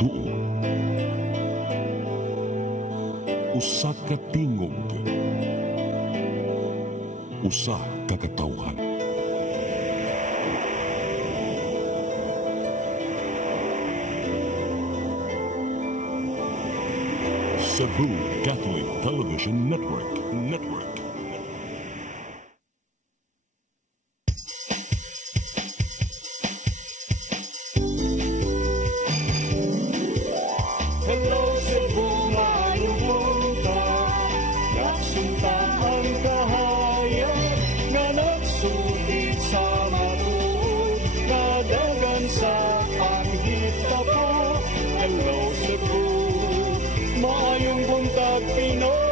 tuo. Usa ka tingog. Usa ka katawhan. Cebu Catholic Television Network. Hello Cebu, maayong buntag. Nagsunta ang kahayan nga nagsulit sa matuod, nadagan sa panghitapo. Hello Cebu, maayong buntag Pinoy.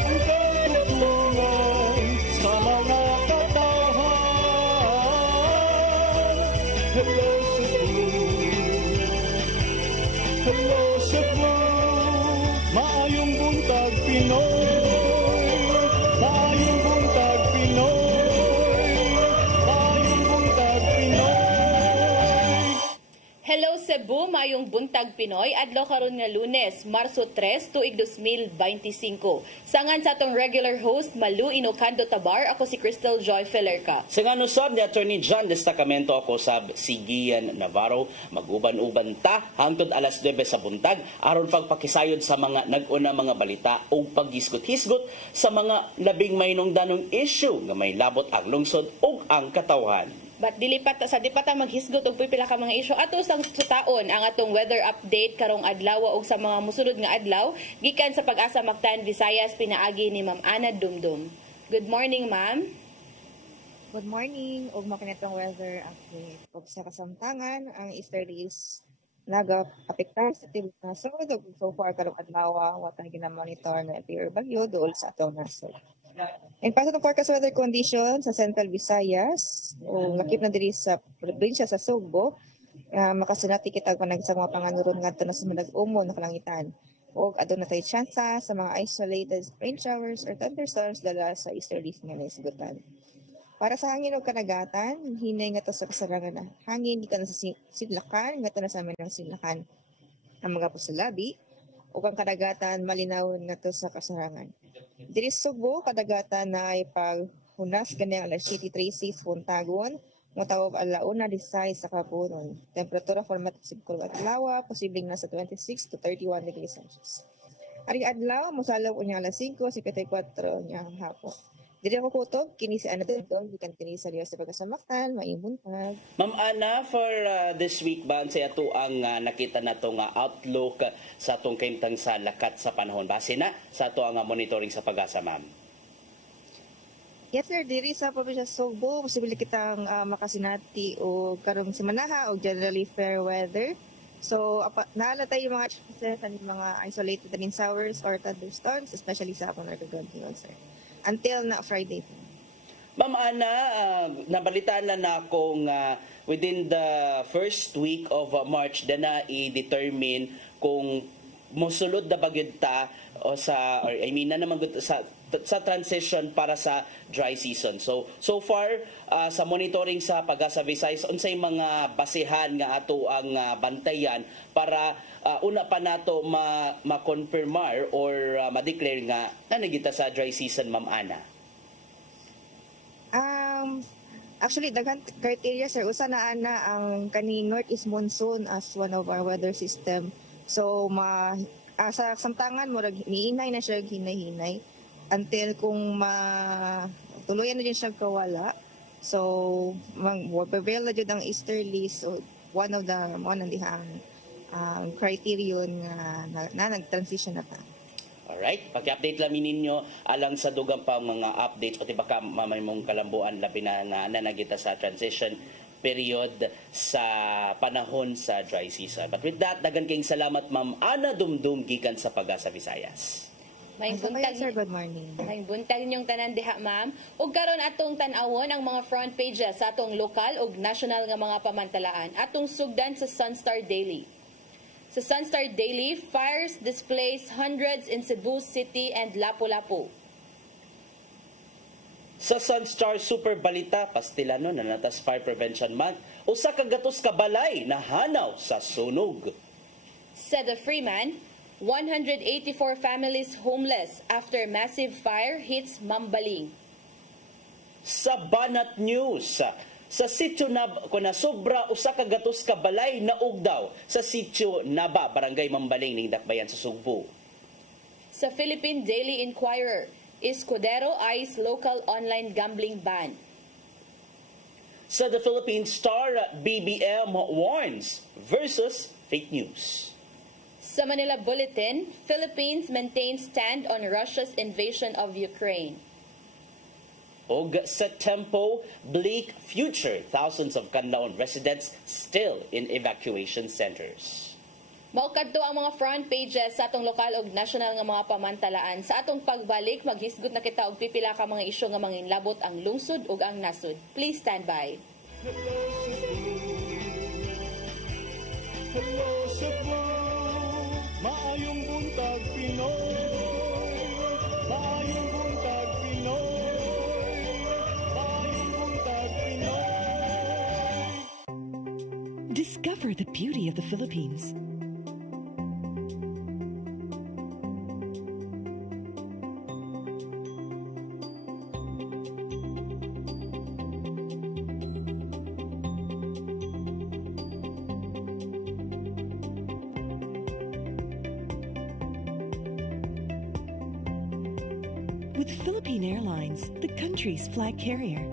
Ang katutulungan sa mga katawhan. Hello Cebu, hello Cebu, maayong buntag Pinoy. Maayong buntag Pinoy. Maayong buntag Pinoy. Hello Cebu, mayong buntag Pinoy, adlaw karon nga Lunes, Marso 3, tuig 2025. Sangan sa atong regular host Malu Inocando Tabar, ako si Crystal Joy Felerca. Sa nga nusab ni Attorney John Destacamento, ako sab si Gian Navarro. Mag-uban-uban ta hangtod alas 9 sa buntag aron pagpakisayod sa mga nag-una mga balita o paghisgot-hisgot sa mga labing mahinungdanong issue nga may labot ang lungsod ug ang katawhan. But di pa ta maghisgot og pipila ka mga isyu ato sang sutaon ang atong weather update karong adlaw ug sa mga mosunod nga adlaw gikan sa Pag-asa Mactan Visayas pinaagi ni Ma'am Ana Dumdum. Good morning, ma'am. Good morning, ug makinitong weather update. Ug sa kasamtangan, ang easterlies nag-apektar sa tibok nasod ug so far karong adlaw wa ta gina-monitor nga appear bagyo duol sa atong nasod. In paso ng forecast weather condition sa Central Visayas, o lakip na diri sa probinsya sa Sugbo, makasinati kita panag sa mga panganuron ngadto na sa manag-umon na kalangitan. O adto na tay tsansa sa mga isolated rain showers or thunderstorms dala sa easterly nga naisgutan. Para sa hangin o kanagatan, hinay nga to sa kasarangan na hangin dito na sa Sidlakan, nga to na sa amin ng Sidlakan. Ang mga pusulabi, o kang kadagatan malinaw nga to sa kasarangan. Diri sa Sugbo, kadagatan na ay paghunas kanyang alas 7:36 puntagon, mutawag alauna 16 sa kapunon. Temperatura format siguro adlaw, posibleng nasa 26 to 31 degrees Celsius. Ari adlaw, musalaw unya alas 5:54 nya hapon. Diri ako kutob, kini si Ana Dumdum, gikan kini sa Liwas sa Pag-asa Mactan, maayong buntag. Ma'am Ana, for this week ba sa ato ang nakita nato nga outlook sa atong kaintang sa lakat sa panahon base na sa ato ang monitoring sa Pag-asa, ma'am? Yes sir, diri sa probinsya sa Sugbo, posible kitang makasinati o karong semanaha o generally fair weather. So, naala tayo yung mga chances and mga isolated rain showers or thunderstorms, especially sa Apon Arcagon, sir. Until na Friday. Ma'am Ana, nabalitaan na akong within the first week of March na i-determine kung mosulod na bagyod ta o sa, or I mean na naman sa transition para sa dry season. So far sa monitoring sa Pag-asa Visayas, unsay mga basehan nga ato ang bantayan para una pa nato ma-confirmar or ma-declare nga nanagita sa dry season, Ma'am Ana? Actually, daghan criteria sir. Usa na ana ang kaning northeast monsoon as one of our weather system. So sa samtangan mo niinay na siya hinay-hinay until kung tuluyan na din siya kawala. So prevail na jud ang easterly, so one of the dihang criterion na nag-transition na ta. Alright, paki-update lamin ninyo alang sa dugang pa mga updates o baka mamay mong kalambuan labi na nanagita sa transition period sa panahon sa dry season. But with that, dagan kayong salamat, Ma'am Ana Dumdum gikan sa Pag-asa Visayas. May buntag, sir, good morning. May buntag ninyong tanan diha, ma'am. Ug karon atong tan-awon ang mga front pages sa atong lokal ug national nga mga pamantalaan atong sugdan sa Sunstar Daily. Sa Sunstar Daily, fires displace hundreds in Cebu City and Lapu-Lapu. Sa Sunstar Super Balita, Pastilano na natas Fire Prevention Month, usa ka gatos ka balay na hanaw sa sunog. Sa The Freeman, 184 families homeless after massive fire hits Mambaling. Sa Banat News, sa sitio Naba, kuna sobra usa ka gatos ka balay na ugdaw sa sitio Naba, Barangay Mambaling ning Dakbayan sa Sugbo. Sa Philippine Daily Inquirer, Escudero eyes local online gambling ban. Sa The Philippine Star, BBM warns versus fake news. Sa Manila Bulletin, Philippines maintains stand on Russia's invasion of Ukraine. Og sa Tempo, bleak future, thousands of Canlaon residents still in evacuation centers. Maukadto ang mga front pages sa atong lokal ug national nga mga pamantalaan. Sa atong pagbalik, maghisgot na kita og pipila ka mga isyu nga manginlabot ang lungsod ug ang nasod. Please stand by. Hello Cebu, maayong buntag Pinoy, maayong buntag Pinoy, maayong buntag Pinoy. Discover the beauty of the Philippines. With Philippine Airlines, the country's flag carrier.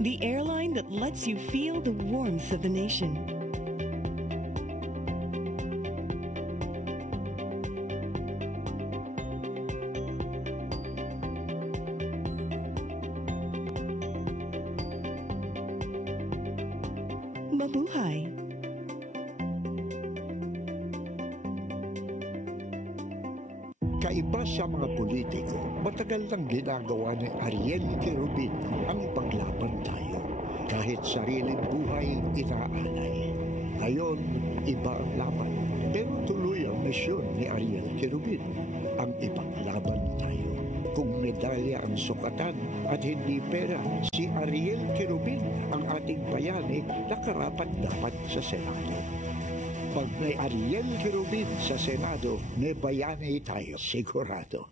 The airline that lets you feel the warmth of the nation. Mabuhay! Kaiba sa mga politiko, matagal nang ginagawa ni Ariel Querubin ang ipaglaban tayo. Kahit sariling buhay inaalay. Ngayon, iba ang laban. Pero tuloy ang misyon ni Ariel Querubin, ang ipaglaban tayo. Kung medalya ang sukatan at hindi pera, si Ariel Querubin ang ating bayani na karapat-dapat sa Senado. Pag may Ariel Querubin sa Senado, may bayani tayo sigurado.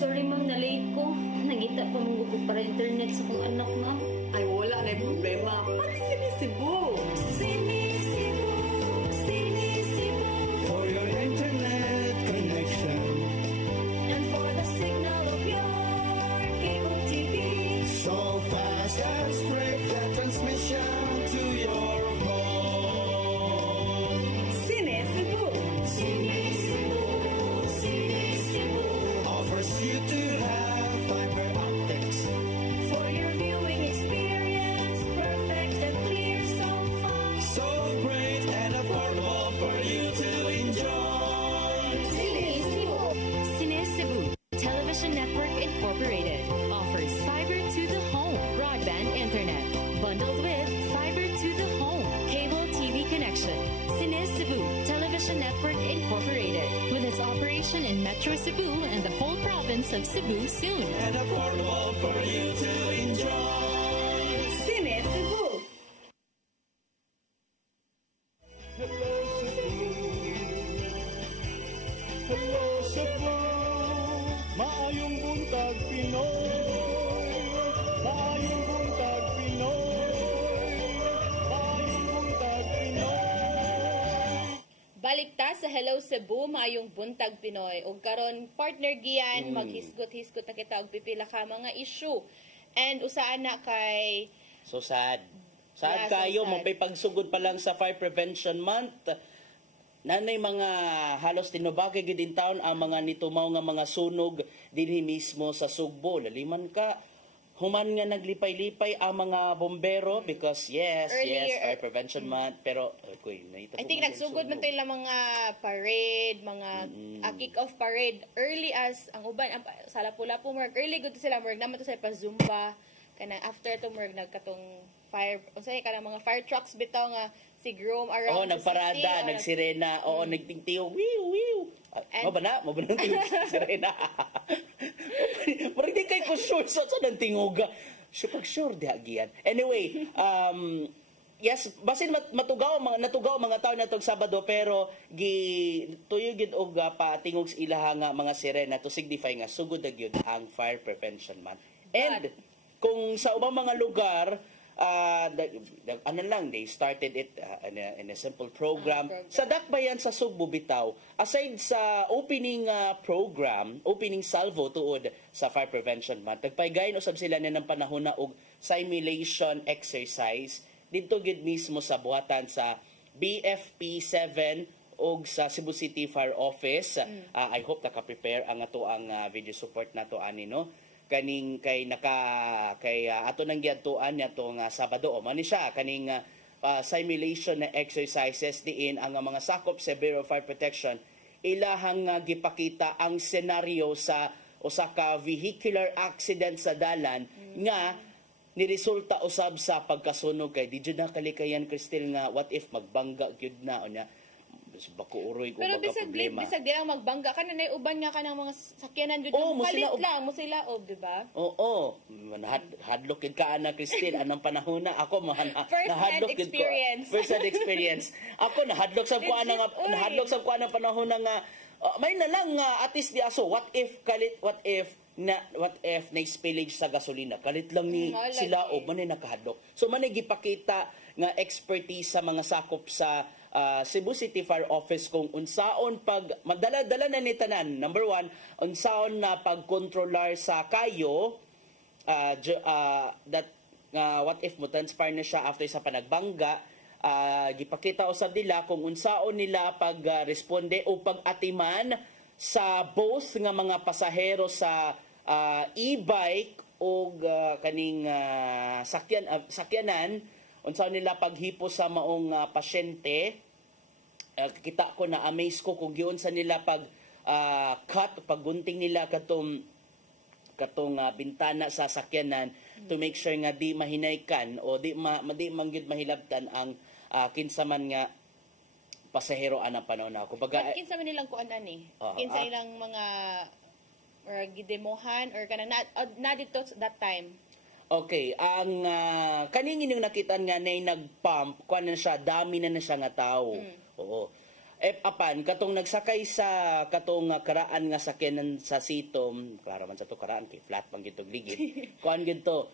Sorry ma'am, na-late ko. Nagita pa mong gusto para internet sa kong anak ma'am. Ay, wala na yung problema. Pag sinisibo. Sinisibo, sinisibo. For your internet connection, And for the signal of your cable TV. so fast and straight the transmission to your home. Sinisibo. Sinisibo, sinisibo. Offers you to have fiber optics. For your viewing experience, perfect and clear so far. So great and affordable for you to enjoy. Sinisibo. Sinisibo Television Network Incorporated offers fiber to the home broadband internet bundled with fiber to the home cable TV connection. Sinisibo Television Network Incorporated with its operation in Metro Cebu and the whole province of Cebu soon. And affordable for you to enjoy. Sinisibo. Hello Cebu, hello Cebu, maayong buntag Pinoy, maayong buntag Pinoy, maayong buntag Pinoy. Balik ta sa Hello Cebu, maayong buntag Pinoy. Og karon partner Gian, maghisgot-hisgot na kita og pipila ka mga issue. And usaan na kay So sad. Sad Yeah, so kayo, sad. mapapagsugod pa lang sa Fire Prevention Month. nanay mga halos tinubake gid in town ang mga nitumaw nga mga sunog dinhi mismo sa Sugbo. Laliman ka human nga naglipay-lipay ang mga bombero because fire prevention month pero I think nagsugod man tayo lang mga parade, mga kick-off parade early as ang uban sa Lapu-Lapu morg early good sila morg naman to sa pa-zumba kana after to morg nagkatong fire unsay kana mga fire trucks bitaw nga sigroom around nagparada, nagsirena, nagtingtiyo, wiw. Mo ba na tingog sirena? Murag di kay ko sure sa nang tingoga. Sure di agian. Anyway, yes, basin natugaw mga tao natong Sabado pero tuyo gid og patingog sa ilaha nga mga sirena to signify nga sugod na gyud ang Fire Prevention Month. And kung sa ubang mga lugar they started it in a simple program. Sa dakbayan sa Sugbo bitaw, aside sa opening opening salvo tuod sa Fire Prevention Month, nagpaygayon usab sila ng panahon na og simulation exercise dito gid mismo sa buhatan sa BFP 7 og sa Cebu City Fire Office. I hope naka-prepare ang ato ang video support nato ani no. Kaning kay ato nang giadtuan nitong Sabado mani siya kaning simulation na exercises diin ang mga sakop sa Bureau of Fire Protection ilahang gipakita ang senaryo sa usa ka vehicular accident sa dalan nga niresulta usab sa pagkasunog kay di jud na kalikayan Cristel nga what if magbangga gyud na unya bako uroy ko pero baga problema. Bisag di lang magbangga ka na uban nga ka ng mga sakyanan dito. Palit lang mo sila di ba? Oo. Hadlok gid ka ana Cristel anang panahon na ako first-hand experience. First-hand experience. Ako nahadlok sa ko anang panahon na nga may na lang at least di aso what if na spillage sa gasolina kalit lang ni sila o manay nakahadlok. So manay gipakita nga expertise sa mga sakop sa Cebu City Fire Office kung unsaon pag magdala-dala na ni tanan. Number 1, unsaon na pagkontrolar sa kayo what if mo transpire na siya after sa panagbangga. Gipakita usab nila kung unsaon nila pag-responde o pag-atiman sa both nga mga pasahero sa e-bike o kaning sakyanan unsaon nila paghipo sa maong pasyente. Kita ko na amaze ko kung giun sa nila paggunting nila katong bintana sa sakyanan to make sure nga di mahinaykan o di mangyud mahilabtan ang kinsa man nga pasahero anang panahon na kumbaga kinsa man nilang kuan ani kinsa ilang mga or gidemohan or kanang na dito that time. Okay, ang kaning inyong nakitaan nga nay nagpump, kuan na siya, dami na siya nga tao. Oo. Apan katong nagsakay sa katong karaan nga sakyanan sa Sitom, klaro man sa to karaan kay flat man gid ligid. Kuan gid to,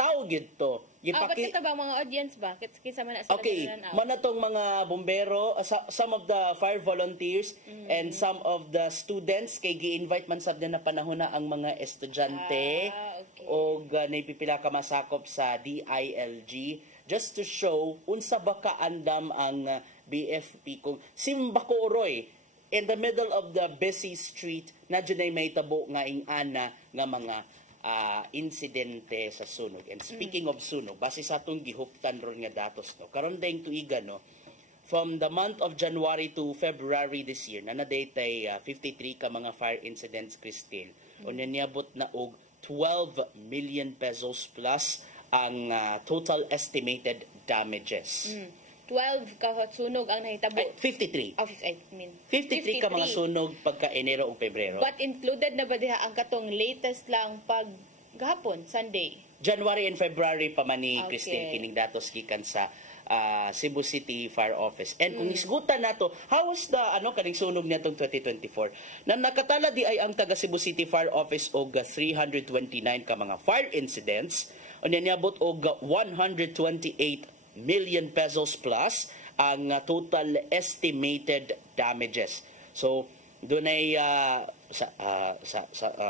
tao gid to. Bakit ba mga audience ba? Kinsa man sa okay, man natong mga bombero, some of the fire volunteers and some of the students kay gi-invite man sad na panahon na ang mga estudyante. O naipipila ka masakop sa DILG just to show unsa ba kaandam ang BFP kung simbako uroy in the middle of the busy street na dyan may tabo nga ingana nga mga insidente sa sunog. And speaking of sunog, base sa atong gihuptan ron nga datos no karon dayng tuiga no from the month of January to February this year nanadaytay 53 ka mga fire incidents Cristel unya niabot na og 12 million pesos plus ang total estimated damages. 12 ka sunog ang nahitabo. 53. 53 ka mga sunog pagka Enero o Pebrero. But included na ba diha ang katong latest lang pag gahapon, Sunday? January and February pa man ni Cristel kining datos gikan sa Cebu City Fire Office. And kung isgutan nato, how was the kaning sunog nitong 2024? Na nakatala di ay ang taga Cebu City Fire Office og 329 ka mga fire incidents. Unya niabot og 128 million pesos plus ang total estimated damages. So dunay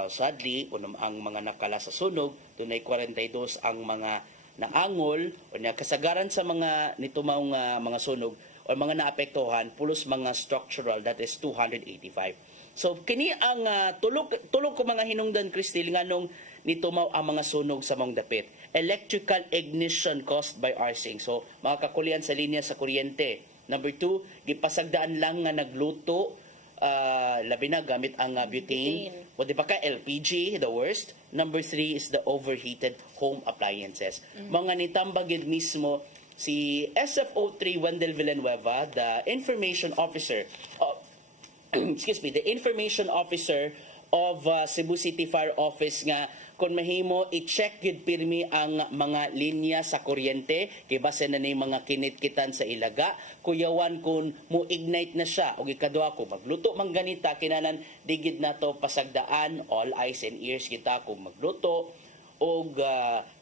sadly ang mga nakala sa sunog, dunay 42 ang mga naangol o kasagaran sa mga nitumawng mga sunog o mga naapektuhan plus mga structural, that is 285. So kini ang tulog ko mga hinungdan, Cristel, nga nung nitumaw ang mga sunog sa mong dapit. Electrical ignition caused by arcing. So mga kakulian sa linya sa kuryente. Number 2, gipasagdaan lang nga nagluto, labi na gamit ang butane. O di ba ka, LPG, the worst. Number 3 is the overheated home appliances. Mga nitambagid mismo si SFO3 Wendell Villanueva, the information officer, the information officer of Cebu City Fire Office nga kung mahimo i-check gid pirmi ang mga linya sa kuryente kay base na ni mga kinit-kitan sa ilaga, kuyawan kun mo ignite na siya og ikaduha ko magluto man ganita kinanan digid nato pasagdaan, all eyes and ears kita kung magluto og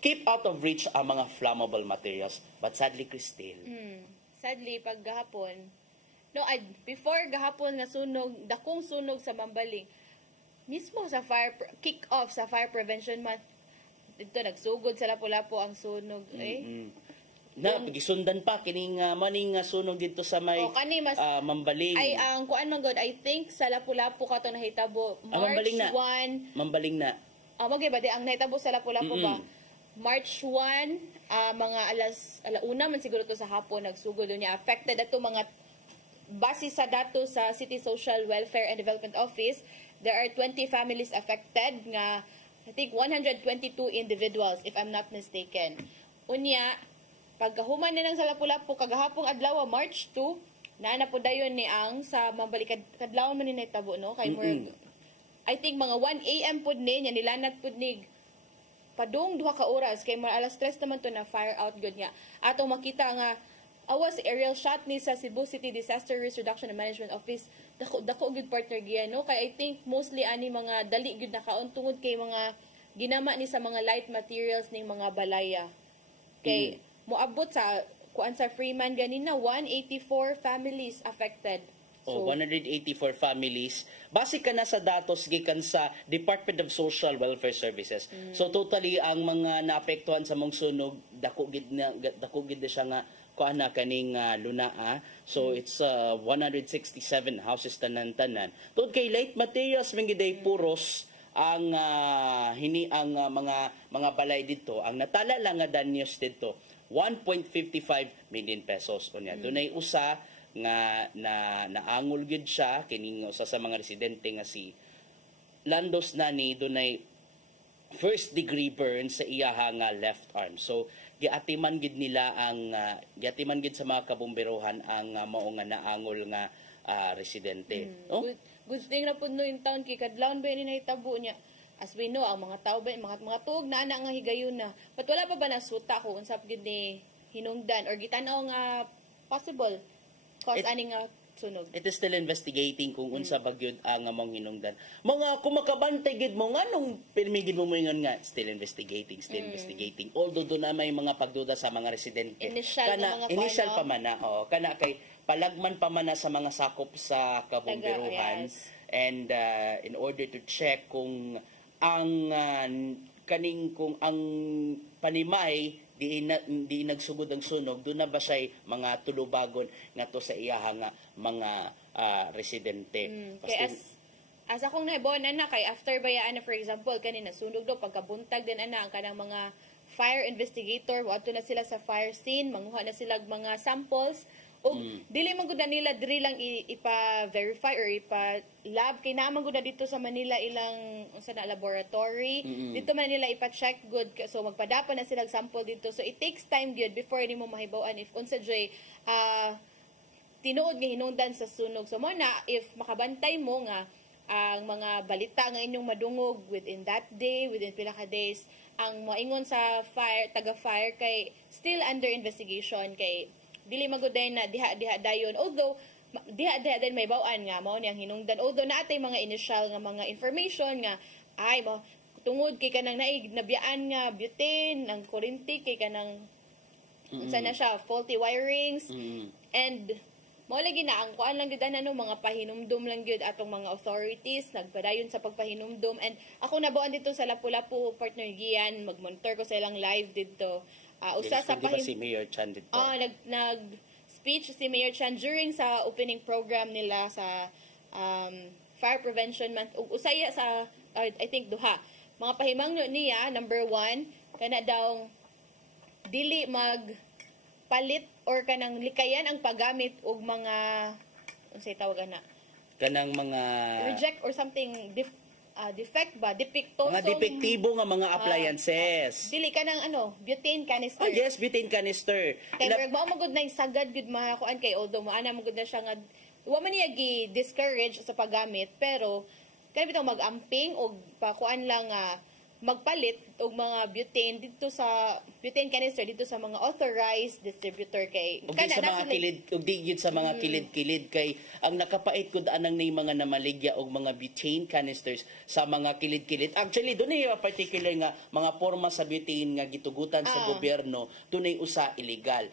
keep out of reach ang mga flammable materials. But sadly, Cristel, Sadly, pag gahapon, before gahapon nga sunog, dakong sunog sa Mambaling, mismo sa kick-off sa Fire Prevention Month, dito nagsugod sa Lapu-Lapu ang sunog. Gisundan pa kining maning sunog dito sa may Mambaling. Ay, ang kuan man god, I think sa Lapu-Lapu ka to nahitabo. March 1. Mambaling na. Magay ba, ang nahitabo sa Lapu-Lapu ba? March 1, mga alauna man siguro to sa hapon, nagsugod niya. Affected ato mga, base sa dato sa City Social Welfare and Development Office, there are 20 families affected nga, I think 122 individuals, if I'm not mistaken. Unya, pagkahuman na ng sa Lapu-Lapu, kagahapong adlaw, March 2, naana po dayon ni ang sa Mambaling, kadlawon man ni nahitabo, no? Kay I think mga 1 a.m. po ni, niya nilanat po ni, padung 2 ka oras, kay mga alas 3 naman to na fire out good niya. Atong makita nga, awas aerial shot ni sa Cebu City Disaster Risk Reduction and Management Office, dako good partner giya, no? Kaya I think mostly ani mga dali good na kaon tungod kay mga ginama ni sa mga light materials ning mga balaya. Kay moabot sa kuan sa Freeman ganina 184 families affected. So, 184 families. Base ka na sa datos gikan sa Department of Social Welfare Services. So totally ang mga naapektuhan sa mong sunog dako gid na siya nga kuana kaning lunaa. So it's 167 houses tanan-tanan. Tungod kay light materials man giday puros ang mga balay dito. Ang natala lang nga danyos dito 1.55 million pesos unya. Dunay usa nga naangol gid siya kining usa sa mga residente nga si Landos Nani, dunay first degree burn sa iyaha nga left arm. So giatiman gid nila ang giatiman gid sa mga kabomberohan ang mao nga naangol nga residente. Good thing na pud no in town kay kadlawon ba ni nahitabo niya. As we know, ang mga tao ba mga tuog na nga higayon na. But wala pa ba nasuta kung unsap gid ni hinungdan or gitanaw nga possible cause ani nga sunog. It is still investigating kung unsa bagyod ang among hinungdan. Mga kumakabantay gid mo nganong pirmigid mo moingon nga still investigating. Although do na may mga pagduda sa mga residente. Initial pa man na kana kay palagman pa man na sa mga sakop sa kabomberuhan. And in order to check kung ang kung ang panimay di nagsugod ang sunog, doon na ba siya mga tulubagon nga to sa iyaha nga mga residente. Kaya as akong naibon na kay after bayaan na for example kanina sunog do pagkabuntag din ana ang kanang mga fire investigator wato na sila sa fire scene, manguha na sila mga samples o dili man gud nila diri lang ipa-verify or ipa-lab kay naman gud dito sa Manila ilang unsa na laboratory dito man nila ipa-check good so magpadapan na sila sample dito so it takes time gyud before nimo mahibaw-an if unsa joy tinuod nga hinungdan sa sunog so mo na if makabantay mo nga ang mga balita nga inyong madungog within that day within pila ka days ang moingon sa taga-fire kay still under investigation kay dili maguday na diha dayon although diha din may bawaan nga mao niyang hinungdan although naatay mga initial nga mga information nga ay mo tungod kay kanang nabiyaan nga butane ng kuryente kay kanang unsa na siya faulty wirings and mao lagi na ang kuan lang gyud ano mga pahinumdum lang gyud atong mga authorities nagpadayon sa pagpahinumdum and ako nabuan dito sa Lapu-Lapu partner Gian magmonitor ko sa ilang live dito usa sa si Mayor Chan dito. speech si Mayor Chan during sa opening program nila sa Fire Prevention Month. Ug usaya sa, I think, duha. Mga pahimangno niya, number 1, kana daw dili magpalit or kanang likayan ang paggamit og mga, unsay tawag ana? Kanang mga Reject or something, defect ba? Depictosum. mga depektibo nga mga appliances. Dili ka ng butane canister. Oh yes, butane canister. Kay murag mao magud na yung sagad gud mahakuan kay although maana magud na siya nga wa man niya gi-discourage sa paggamit pero kani bitaw mag-amping og pakuan lang magpalit og mga butane canister dito sa mga authorized distributor kay Ug sa mga kilid ug di gyud sa mga kilid-kilid kay ang nakapait gud anang nay mga namaligya og mga butane canisters sa mga kilid-kilid. Actually dunay particular nga mga porma sa butane nga gitugutan sa gobyerno dunay usa illegal.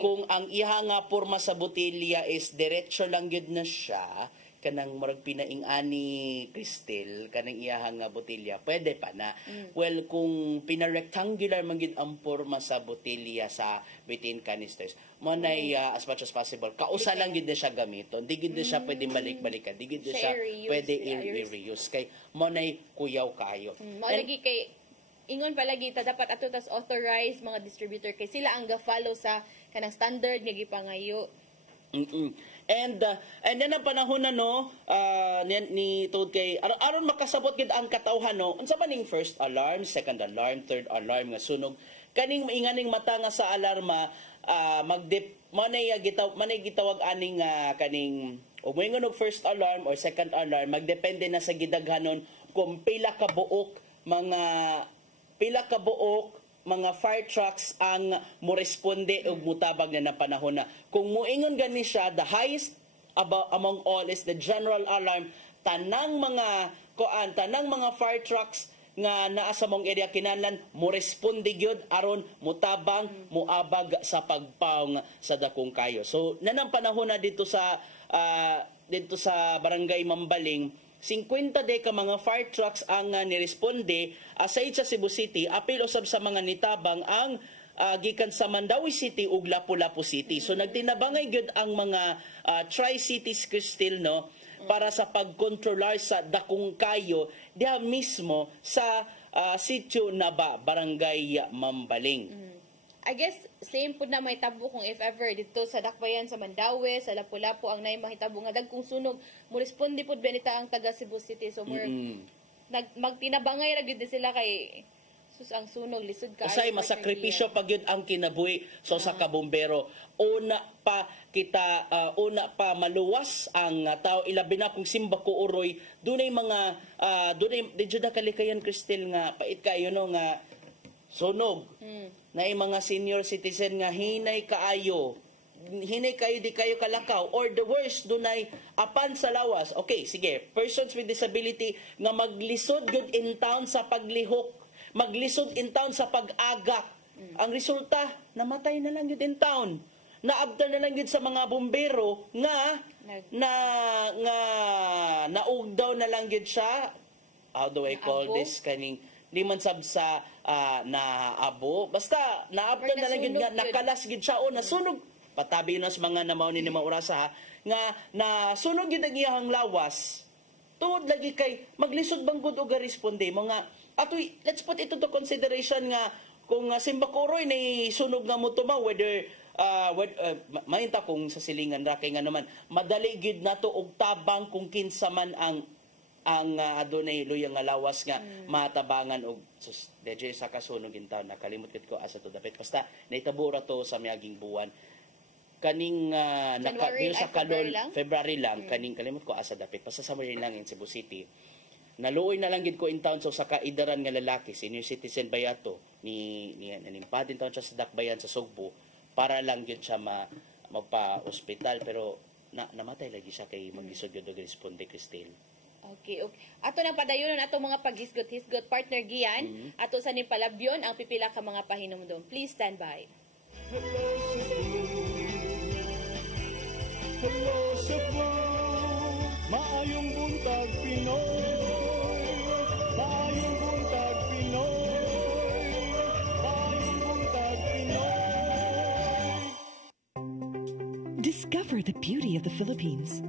Kung ang iha nga porma sa botelya is diretso lang gyud na siya kanang murag pinaing-ani Cristel kanang iyahang nga botelya pwede pa na. Well, kung pina-rectangular man gid ang porma sa botelya sa butane canisters mo nay as much as possible kausa lang gid na siya gamiton, di gid na siya pwede balik-balikan, di gid na siya pwede i-reuse kay mo nay kuyaw kayo. Lagi kay ingon palagi ta dapat ato tas authorized mga distributor kay sila ang ga-follow sa kanang standard nga gipangayo. And then ang panahon na ni tod kay aron makasabot gid ang katawhan unsa man ning first alarm, second alarm, third alarm nga sunog kaning mainganing mata nga sa alarma manay gitawag aning kaning ug moingon og first alarm or second alarm magdepende na sa gidaghanon kung pila ka buok mga fire trucks ang moresponde og mutabag na panahon na. Kung moingon gani siya, the highest among all is the general alarm. Tanang mga fire trucks nga naa sa mong area kinahanglan moresponde gyud aron mutabang muabag sa pagpaw sa dakong kayo. So nanang panahon na dito sa Barangay Mambaling 50 day ka mga fire trucks ang niresponde aside sa Cebu City, apil usab sa mga nitabang ang gikan sa Mandawi City ug Lapu-Lapu City. So nagtinabangay gyud ang mga Tri-Cities Cristel para sa pagkontrolar sa dakong kayo diha mismo sa sitio Naba, Barangay Mambaling. I guess same pud na may tabo kung if ever dito sa Dakbayan sa Mandawi, sa Lapu-Lapu ang nay mahitabo nga dagkong sunog, mo responde pud benita ang taga Cebu City. So magtinabangay ra gyud sila kay sus ang sunog lisod ka. Usay masakripisyo pa gyud ang kinabuhi sa kabombero. Una pa maluwas ang tao ilabi na kung Simbako Uroy dunay mga didyo na kalikayan Cristel nga pait kayo nga sunog. Na mga senior citizen nga hinay kayo di kayo kalakaw or the worst dunay apan sa lawas. Okay, sige, persons with disability nga maglisod gyud in town sa paglihok, maglisod in town sa pag-agak. Ang resulta namatay na lang gyud in town. Naabtan na lang gyud sa mga bombero nga naugdaw na lang gyud siya. How do I call this kaning di man sab sa naabo basta naabtan na lang gid nga nakalas gid siya o nasunog patabi na sa mga namaw ni mga orasa nga nasunog gid ang iyang lawas tuod lagi kay maglisod bang gud og responde mga atoy let's put it into consideration nga kung Simbako Uroy nay sunog nga mo tumaw whether mainta kung sa silingan ra kay nga naman madali gid nato og tabang kung kinsa man ang adunay luyang nga lawas nga matabangan og DJ sa kasunog in town nakalimot ko asa to dapit basta naitabo ra to sa miaging buwan kaning sa kalol February lang kaning kalimot ko asa dapit basta sa lang in Cebu City naluoy na lang gid ko in town sa kaidaran nga lalaki senior citizen bayato ni padin town siya sa Dakbayan sa Sugbo para lang gid siya magpa-ospital pero namatay lagi siya kay maglisod gyud og responde Cristel. Okay. Ato nang padayonon ato mga paghisgot-hisgot partner Gian. Ato sa ni palabyon ang pipila ka mga pahinumdom. Please stand by. Hello Cebu, maayong buntag Pinoy. Maayong buntag Pinoy. Maayong buntag Pinoy. Discover the beauty of the Philippines.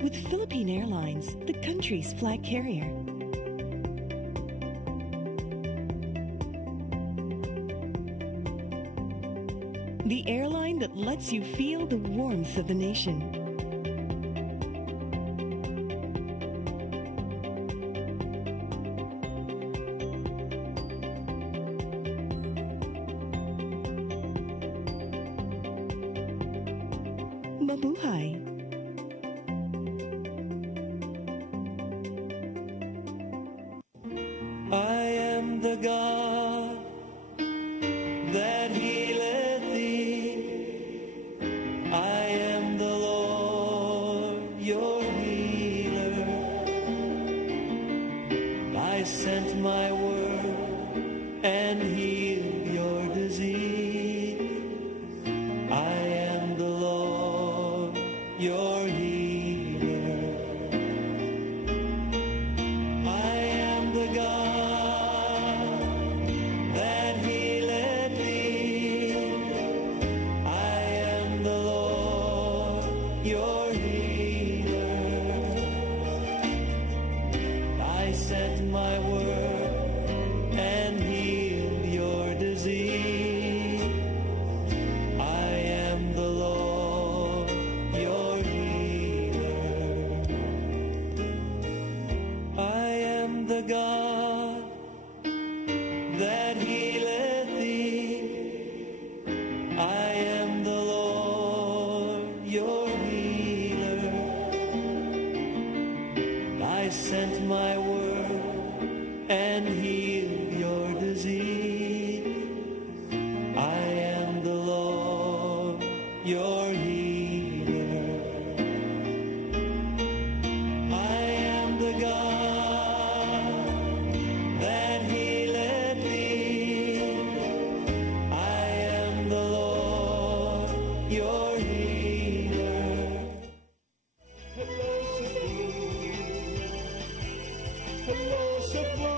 With Philippine Airlines, the country's flag carrier. The airline that lets you feel the warmth of the nation. Mabuhay! I am the God that healeth thee. I am the Lord, your healer. I sent my word and healed your disease. I am the Lord, your healer. I am the God that healeth thee. I am the Lord, your healer. I sent my word and healed your disease. I am the Lord, your healer. I am the God that healeth thee. I am the Lord, your healer. I sent my word and healed your disease. I am the Lord, your healer. I am the God that healeth thee. I am the Lord, your healer. Hello, Cebu. Hello, Cebu.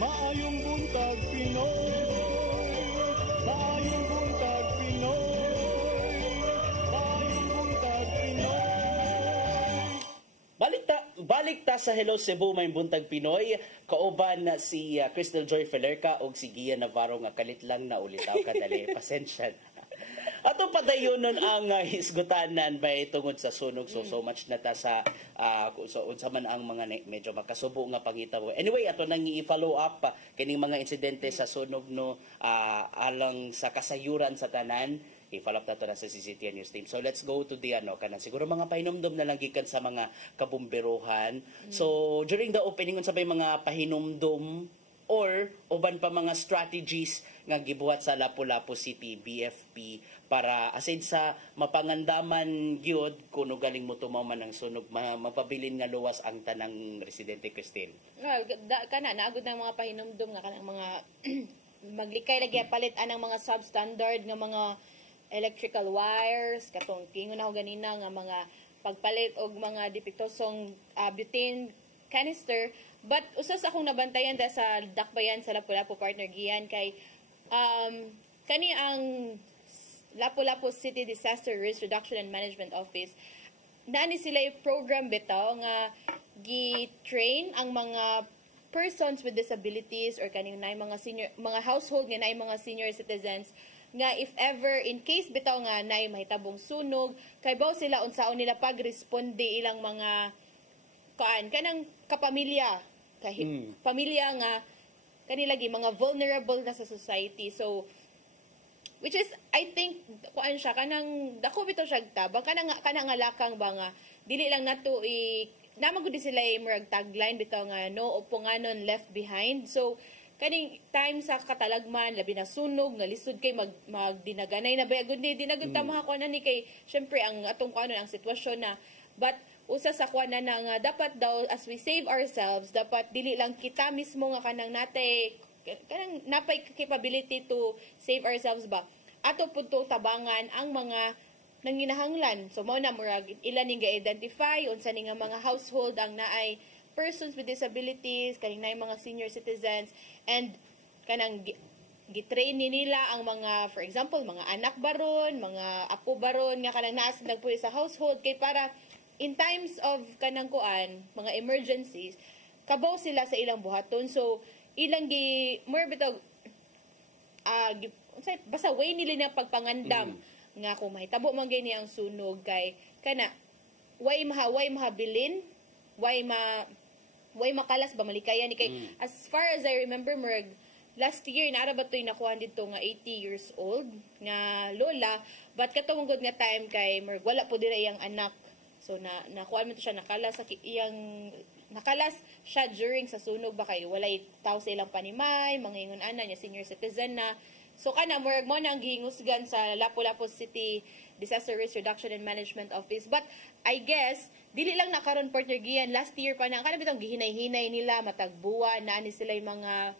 Maayong buntag, Pinoy. Maayong buntag, Pinoy. Maayong buntag, Pinoy. Balik ta sa Hello Cebu, may buntag Pinoy. Kauban na si Crystal Joy Felerca o si Gia Navarro nga kalit lang na ulitaw kadali. Pasensya na. Ato padayonon ang hisgutanan by tungod sa sunog. So much na ta sa unsa man ang mga medyo makasubo nga pangita mo. Anyway, ato nang i-follow up kining mga insidente sa sunog no alang sa kasayuran sa tanan. I-follow up nato na sa CCTN News Team. So let's go to the kanang siguro mga pahinumdom na lang gikan sa mga kabumberohan. So during the opening unsa bay mga pahinumdom or uban pa mga strategies nga gibuhat sa Lapu-Lapu City BFP para aside sa mapangandaman gyud kuno galing mo tumaw man ang sunog mapabilin nga luwas ang tanang residente Christine. Kana naagod ng mga pahinumdom nga kanang mga maglikay lagi palit anang mga substandard nga mga electrical wires katong kingon ako ganina nga mga pagpalit og mga depektosong butane canister. But usas akong nabantayan da sa dakbayan sa Lapu-Lapu partner Gian kay kani ang Lapu-Lapu City Disaster Risk Reduction and Management Office nani sila yung program bitaw nga gi-train ang mga persons with disabilities or kaning nay mga senior mga household nga nay mga senior citizens nga if ever in case bitaw nga nay mahitabong sunog kay baw sila unsaon nila pagresponde ilang mga kanang kapamilya kahit pamilya nga kanilagi mga vulnerable na sa society. So which is I think kuan siya kanang dako bitaw siya tabang kanang lakang ba nga dili lang nato namagud sila murag tagline bitaw nga no uponganon left behind. So kaning time sa katalagman labi na sunog nga lisod kay magdinaganay na bayagud ni dinagud ta ko na ni kay syempre ang atong kanon ang sitwasyon na but usa sa kuan na nga dapat daw as we save ourselves dapat dili lang kita mismo nga kanang natay kanang napay capability to save ourselves ba, ato po to tabangan ang mga nanginahanglan. So mao na murag ilan ning ga-identify unsa ni nga mga household ang naay persons with disabilities, kaning naay mga senior citizens, and kanang gitrain ni nila ang mga, for example, mga anak baron, mga apo baron nga kanang naa sila sa household kay para in times of kanang kuan, mga emergencies, kabaw sila sa ilang buhaton. So ilang more bitaw basta way nila na pagpangandam nga kung mahitabo man gani ang sunog kay kana way mahabilin, way makalas ba malikayan ni kay as far as I remember merg last year naara ba to'y nakuha dito nga 80 years old nga lola, but katong good nga time kay merg wala po dira iyang anak, so nakuha mo to siya nakalas siya during sa sunog ba kay walay tao sa ilang panimay, mga ingon ana niya senior citizen na. So kana murag mo nang gihingusgan sa Lapu-Lapu City Disaster Risk Reduction and Management Office. But I guess dili lang nakaron partner giyan last year pa na kana bitong gihinay-hinay nila matagbuwa na ani sila yung mga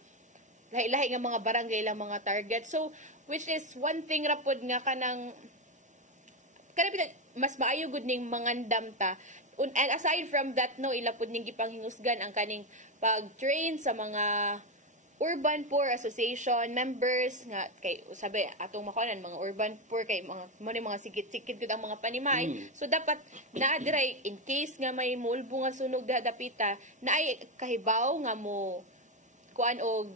lahi-lahi nga mga barangay lang mga target. So which is one thing rapod nga kanang bitong mas maayo gud ning mangandam ta. And aside from that no ila pud ning gipanghingusgan ang kaning pag-train sa mga Urban Poor Association members nga kay sabi atong makuanan mga urban poor kay mga sikit-sikit gud ang mga panimay. So dapat naa diray in case nga may mulbo nga sunog dapita naay kahibaw nga mo kuan og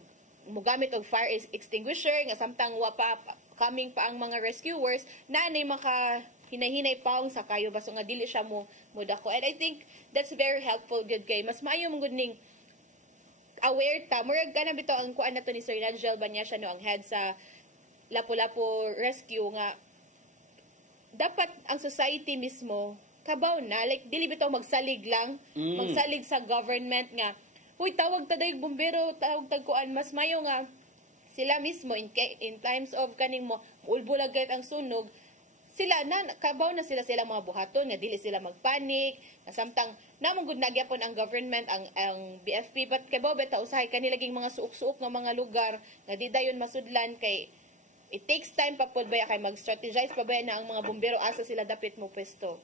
mo gamit og fire extinguisher nga samtang wa pa coming pa ang mga rescuers na nay maka hinay-hinay paong sa kayo baso nga dili siya mo dako. And I think that's very helpful gud kay mas maayo mong gud ning aware ta murag kana bitaw ang kuan nato ni Sir Nigel Banyasya no ang head sa Lapu-Lapu Rescue nga dapat ang society mismo kabaw na like dili bitaw magsalig lang magsalig sa government nga huy tawag ta dayog bombero tawag tag kuan mas mayo nga sila mismo in times of kaning mo ulbulag ang sunog sila na kabaw na sila mga buhaton nga dili sila magpanik nga samtang namong gud nagyapon ang government ang BFP but kay baw beta usahay kanilaging mga suok-suok nga mga lugar nga di dayon masudlan kay it takes time pa pud baya kay mag-strategize pa baya na ang mga bombero asa sila dapit mo pwesto.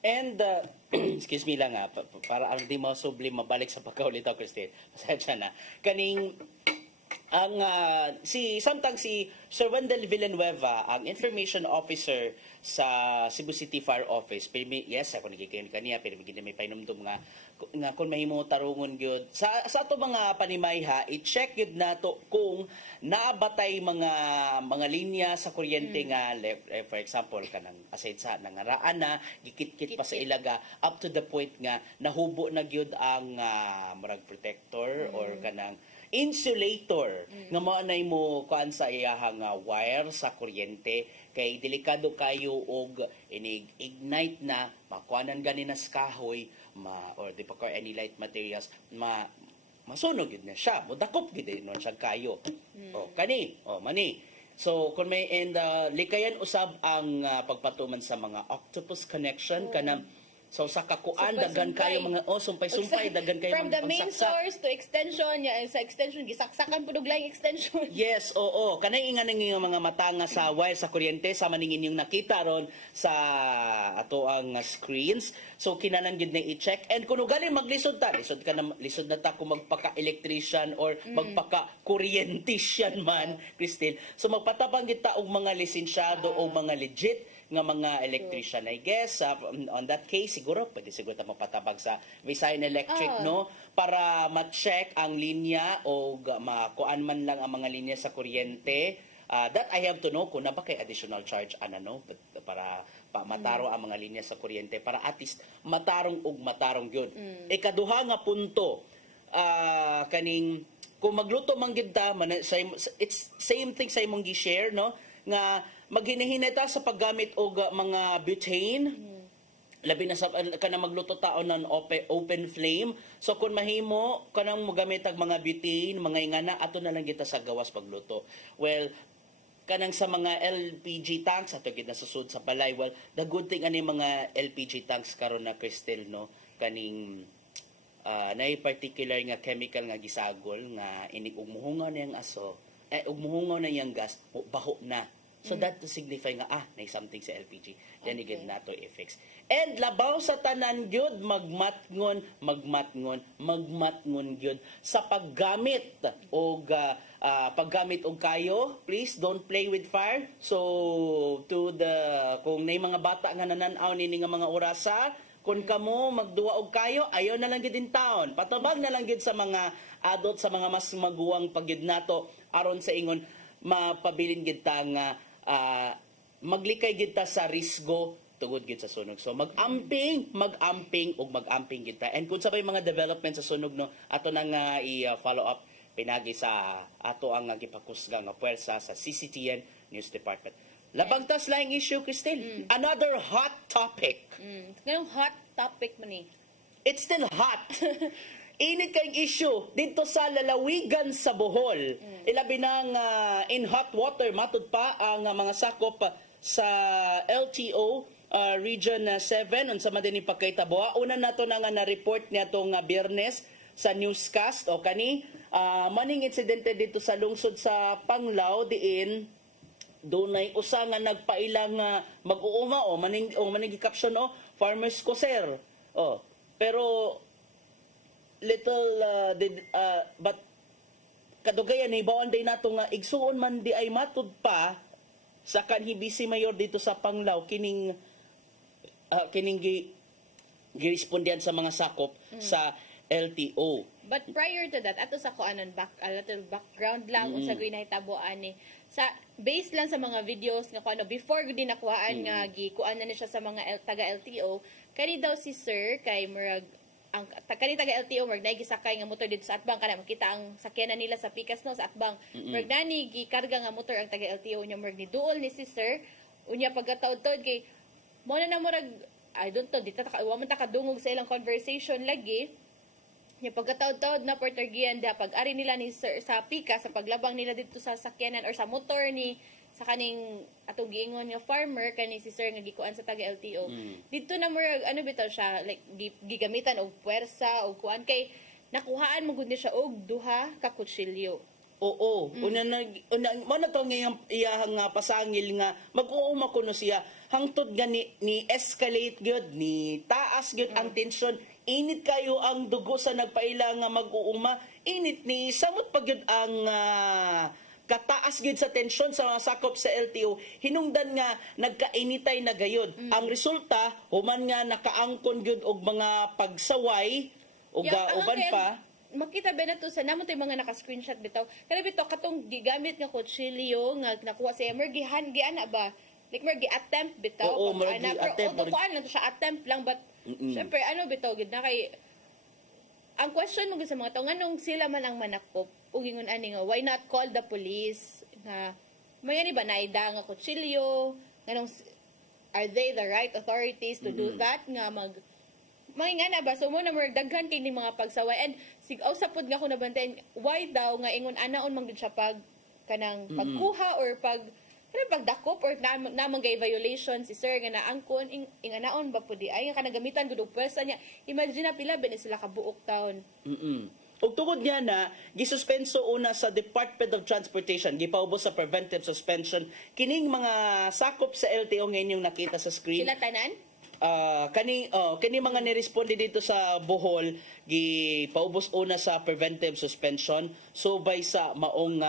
And excuse me lang para ang di mo subli mabalik sa pagkaulitaw Christine. Pasensya na. Kaning ang si Sir Wendell Villanueva, ang information officer sa Cebu City Fire Office. Yes, ako nagikain kaniya pero may painumdum nga kung mahimo tarungon gyud sa ato mga panimay i-check gyud nato kung naabatay mga linya sa kuryente nga for example kanang aside sa nangaraan na gikit-kit pa sa ilaga up to the point nga nahubo na gyud ang murag protector or kanang insulator nga maanay mo kuan sa iyahang wire sa kuryente kay delikado kayo og ignite na makuanan gani na kahoy or di pa any light materials masunog gid na siya modakop gid non siya kayo mani so kun may likayan usab ang pagpatuman sa mga octopus connection kanang so sa kakuan daghan kayo mga sumpay daghan kayo from the main source to extension sa extension gisaksakan pud og laing extension. Yes, kanay ingan ng mga mata nga sa wire sa kuryente sa maningin yung nakita ron sa ato ang screens. So kinahanglan gid na i-check and kuno galing maglisod na ta kung magpaka-electrician or magpaka-kuryentician man, Christine. So magpatabang gid ta og mga lisensyado o mga legit nga mga electrician. I guess on that case siguro pwede ta mapatabag sa Visayan Electric no para ma-check ang linya o makuan man lang ang mga linya sa kuryente. That I have to know kung na ba kay additional charge para mataro ang mga linya sa kuryente para at least matarong yun. Ikaduha nga punto kaning kung magluto man gid ta it's same thing sa imong gi-share no nga maghinahinay ta sa paggamit og mga butane labi na sa kanang magluto taon ng open flame. So kung mahimo kanang mogamit og mga butane mga ingana ato na lang kita sa gawas pagluto. Well kanang sa mga LPG tanks ato gid nasusud sa balay. Well the good thing ani mga LPG tanks karon na Crystal no kaning naay particular nga chemical nga gisagol nga inig umuhungaw na yung aso, umuhungaw na yung gas, baho na. So that to signify nga, nay something sa LPG. Then again, nato i-fix. And labaw sa tanan gyud magmatngon gyud sa paggamit og kayo. Please don't play with fire. So kung nay mga bata nga nananaw nini nga mga orasa, kung kamo magduwa og kayo, ayaw na lang gid in taon. Patabag na lang gid sa mga adult, sa mga mas maguwang pagyud nato aron sa ingon mapabilin gid ta nga maglikay gid ta sa risgo tungod gid sa sunog. So mag-amping ug mag-amping gid ta. And kung sabay mga development sa sunog no, ato na nga i-follow up pinagi sa ato ang gipakusga nga puwersa sa CCTN News Department. Labang tas laing issue, Cristel. Another hot topic. Ganong hot topic man eh. It's still hot. Init kayong issue dito sa lalawigan sa Bohol. Ilabi ng in hot water, matud pa ang mga sakop sa LTO Region 7 unsa man dinhi pagkahitabo. Una nato na nga na-report niya itong Biyernes sa newscast o kani maning insidente dito sa lungsod sa Panglao diin dunay usa nga nagpailang mag-uuma o maning caption farmers koser. Pero little but kadugayan ni bawon day nato nga igsuon man di ay matud pa sa kanhi Vice Mayor dito sa Panglao kining girespondihan sa mga sakop sa LTO. But prior to that, ato sa kuanon a little background lang kung sa ginahitaboan ni sa based lang sa mga videos nga kuano before gud nakuhaan nga gikuan na siya sa mga taga LTO kani daw si Sir kay murag ang kani taga LTO murag nay gisakay nga motor dito sa atbang kana makita ang sakyanan nila sa pikas no sa atbang murag nani gikarga nga motor ang taga LTO nya murag ni duol ni si Sir unya pagkataod-taod kay mo na murag I don't know dito wa man ta kadungog sa ilang conversation lagi nya pagkataod-taod na portargian da pag-ari nila ni Sir sa pika sa paglabang nila dito sa sakyanan or sa motor ni sa kaning atong giingon nga farmer kani si Sir nga gikuan sa taga LTO dito na murag ano bitaw siya like gigamitan og puwersa og kuan kay nakuhaan mo gud ni siya og duha ka kutsilyo. Oo, una na to ngayong iyang pasangil nga mag-uuma kuno siya hangtod nga ni escalate gyud ni taas gyud ang tension. Init kayo ang dugo sa nagpaila nga mag-uuma. Init ni samot pa gyud ang kataas gyud sa tensyon sa mga sakop sa LTO. Hinungdan nga nagkainitay na gayud. Ang resulta human nga nakaangkon gyud og mga pagsaway ug uban pa. Makita ba na to sa namon tay mga naka-screenshot bitaw. Kana bitaw katong gigamit nga kutsilyo nga nakuha sa emer giana ba? Like mer gi-attempt bitaw pero kuan lang to siya attempt lang but syempre ano bitaw gid na kay ang question mo sa mga tao nganong sila man ang manakop ug ingon ani nga why not call the police nga may ani ba naida nga kutsilyo nganong are they the right authorities to do that nga nga na ba so mo na daghan kini mga pagsaway and sa pud nga ko nabantayan why daw nga ingon anaon man gid siya pag kanang pagkuha or pagdakop or namang gay violation si Sir nga naangkon inganaon ba pud ay nga kanagamitan gud og pwersa niya imagine na pila ben sila ka buok taon. Ug tungod niya na gisuspenso una sa Department of Transportation gipaubos sa preventive suspension kining mga sakop sa LTO ngayon yung nakita sa screen sila tanan kani mga niresponde dito sa Bohol gipaubos una sa preventive suspension subay sa maong